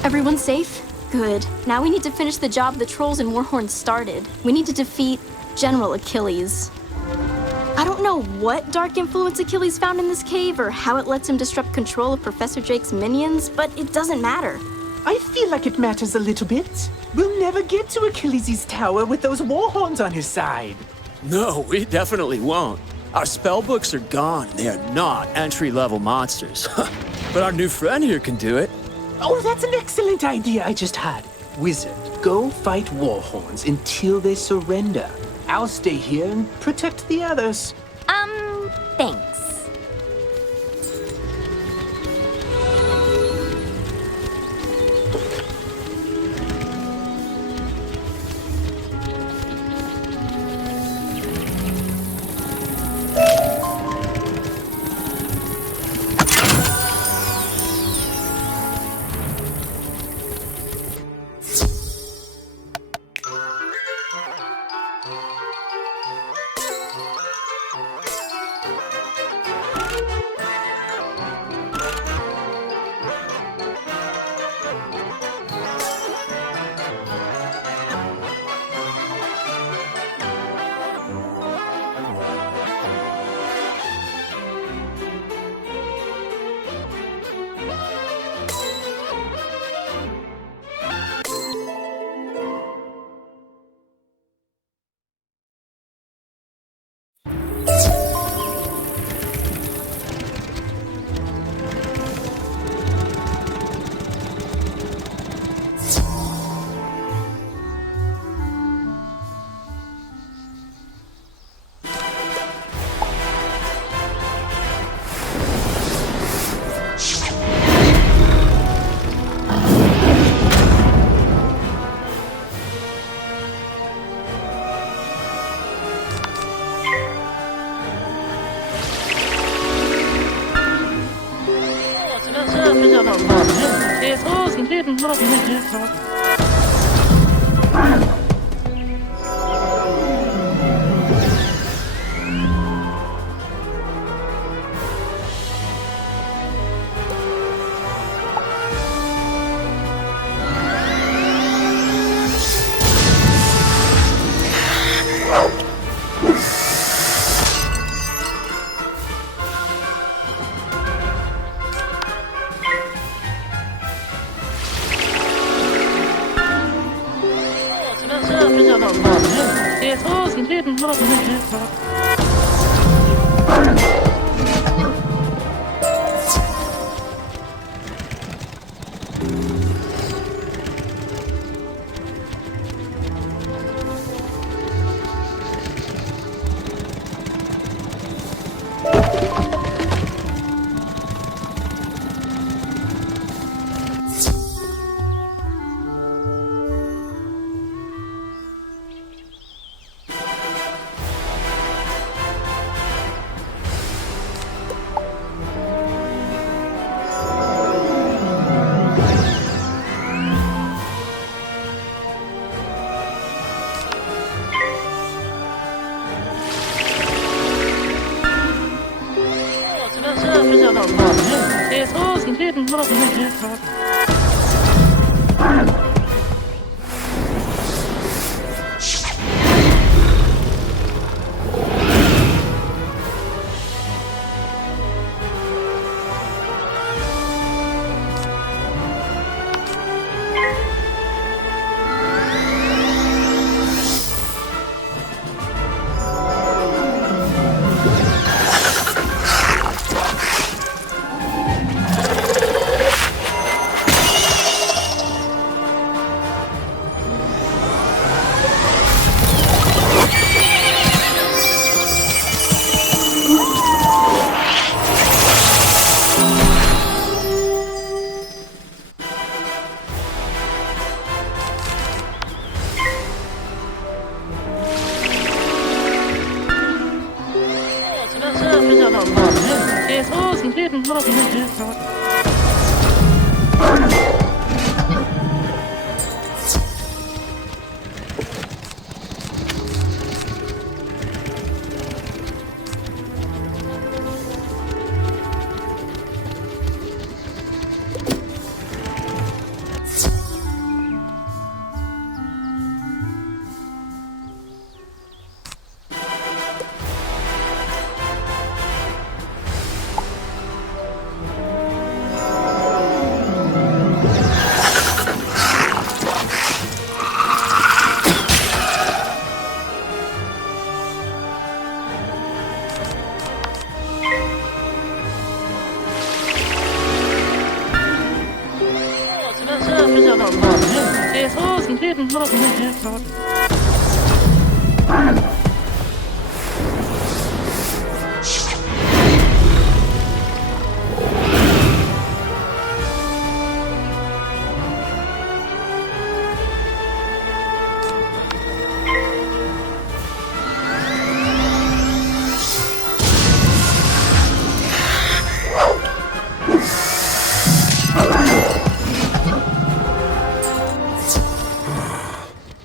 Everyone safe? Good. Now we need to finish the job the trolls and Warhorn started. We need to defeat General Achilles. I don't know what dark influence Achilles found in this cave or how it lets him disrupt control of Professor Drake's minions, but it doesn't matter. I feel like it matters a little bit. We'll never get to Achilles' tower with those Warhorns on his side. No, we definitely won't. Our spellbooks are gone. They are not entry-level monsters. But our new friend here can do it. Oh, that's an excellent idea I just had. Wizard, go fight Warhorns until they surrender. I'll stay here and protect the others. Thanks.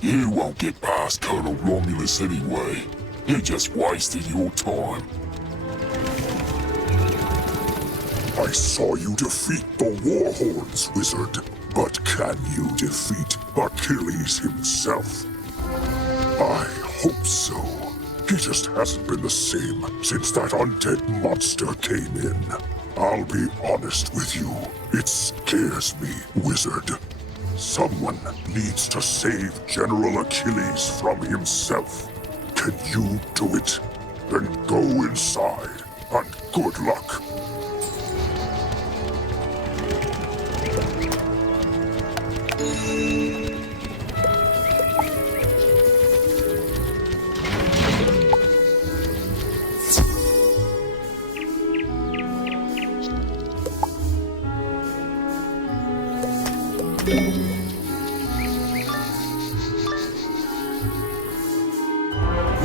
You won't get past Colonel Romulus anyway. You're just wasting your time. I saw you defeat the Warhorns, Wizard. But can you defeat Achilles himself? I hope so. He just hasn't been the same since that undead monster came in. I'll be honest with you. It scares me, Wizard. Someone needs to save General Achilles from himself. Can you do it? Then go inside, and good luck.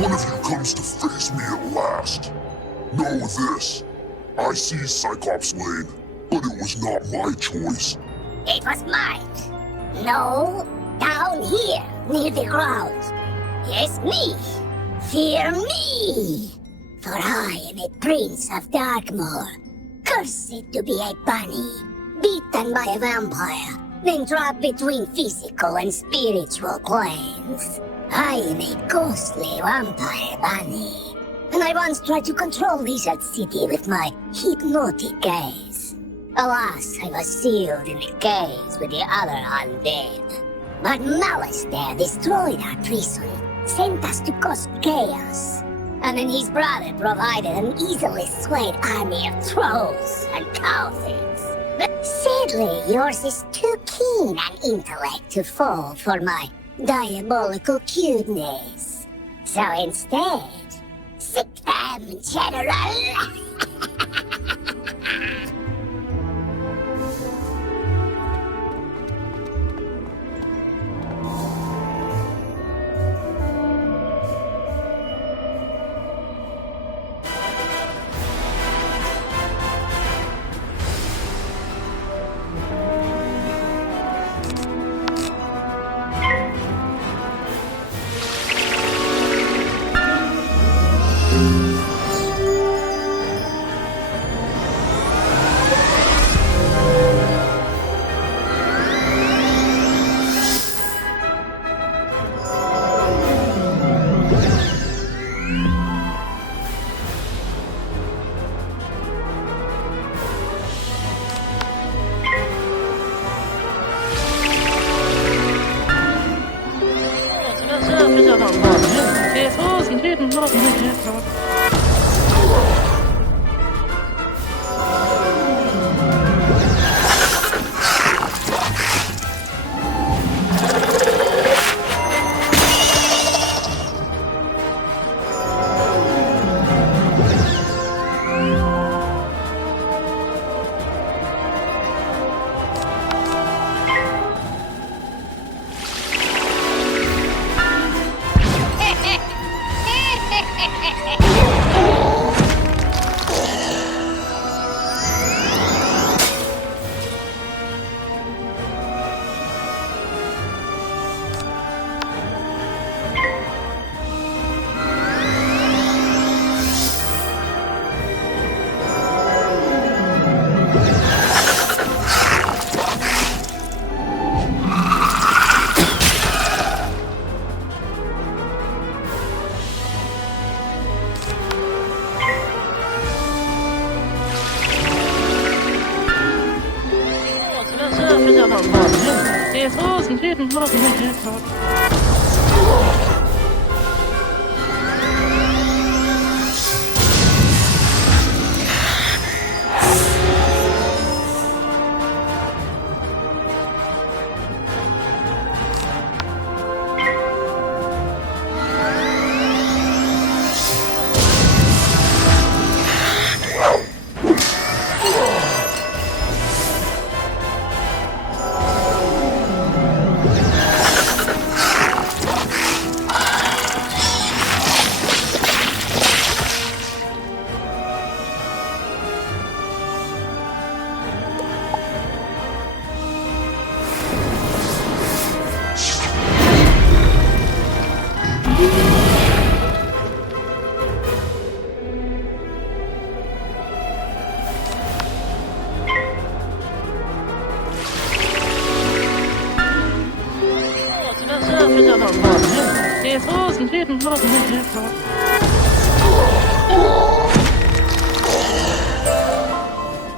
One of you comes to face me at last. Know this. I see Cyclops Lane, but it was not my choice. It was mine. No, down here, near the ground. Yes, me. Fear me. For I am a prince of Darkmoor, cursed to be a bunny, beaten by a vampire, then trapped between physical and spiritual planes. I am a ghostly vampire bunny, and I once tried to control Lizard City with my hypnotic gaze. Alas, I was sealed in a cage with the other undead. But Malice there destroyed our prison, sent us to cause chaos, and then his brother provided an easily swayed army of trolls and cowards. But sadly, yours is too keen an intellect to fall for my diabolical cuteness. So instead, sick them, General!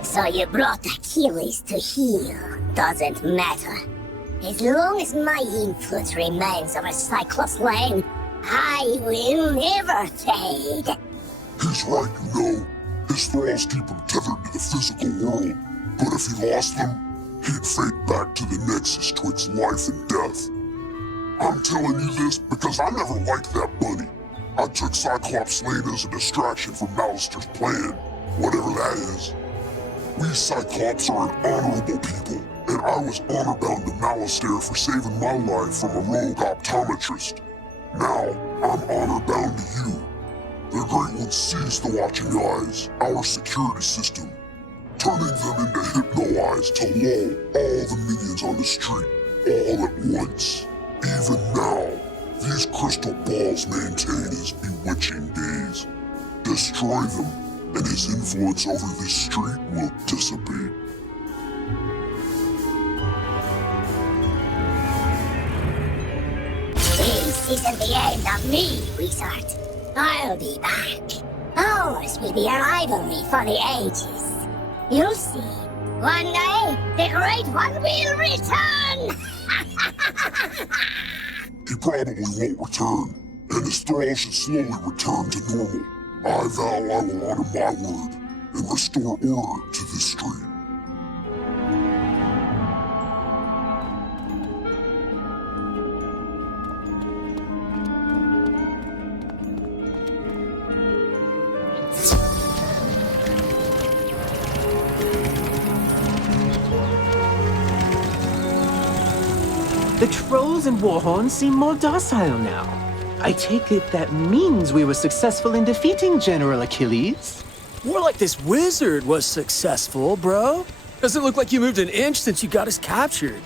So you brought Achilles to heal. Doesn't matter. As long as my influence remains over Cyclops Lane, I will never fade. He's right, you know. His thralls keep him tethered to the physical world. But if he lost them, he'd fade back to the nexus twixt life and death. I'm telling you this because I never liked that bunny. I took Cyclops Lane as a distraction from Malister's plan, whatever that is. We Cyclops are an honorable people, and I was honor-bound to Malister for saving my life from a rogue optometrist. Now, I'm honor-bound to you. The Great One sees the watching eyes, our security system, turning them into hypno-eyes to lull all the minions on the street, all at once. Even now, these crystal balls maintain his bewitching gaze. Destroy them, and his influence over this street will dissipate. This isn't the end of me, Wizard. I'll be back. Ours will be a rivalry for the ages. You'll see. One day, the Great One will return! He probably won't return, and his thrall should slowly return to normal. I vow I will honor my word and restore order to this street. The trolls and warhorns seem more docile now. I take it that means we were successful in defeating General Achilles? More like this wizard was successful, bro. Doesn't look like you moved an inch since you got us captured.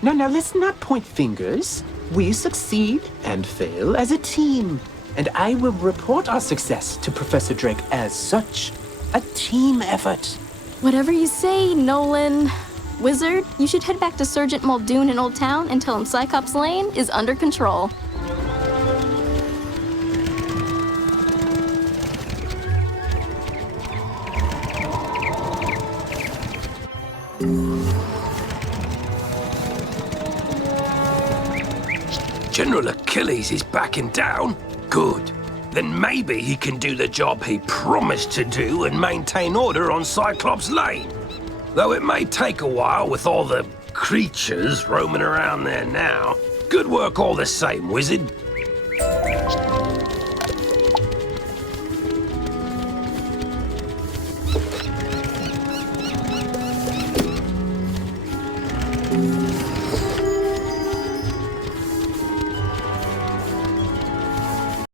Now, let's not point fingers. We succeed and fail as a team. And I will report our success to Professor Drake as such. A team effort. Whatever you say, Nolan. Wizard, you should head back to Sergeant Muldoon in Old Town and tell him Cyclops Lane is under control. General Achilles is backing down? Good. Then maybe he can do the job he promised to do and maintain order on Cyclops Lane. Though it may take a while with all the creatures roaming around there now. Good work all the same, Wizard.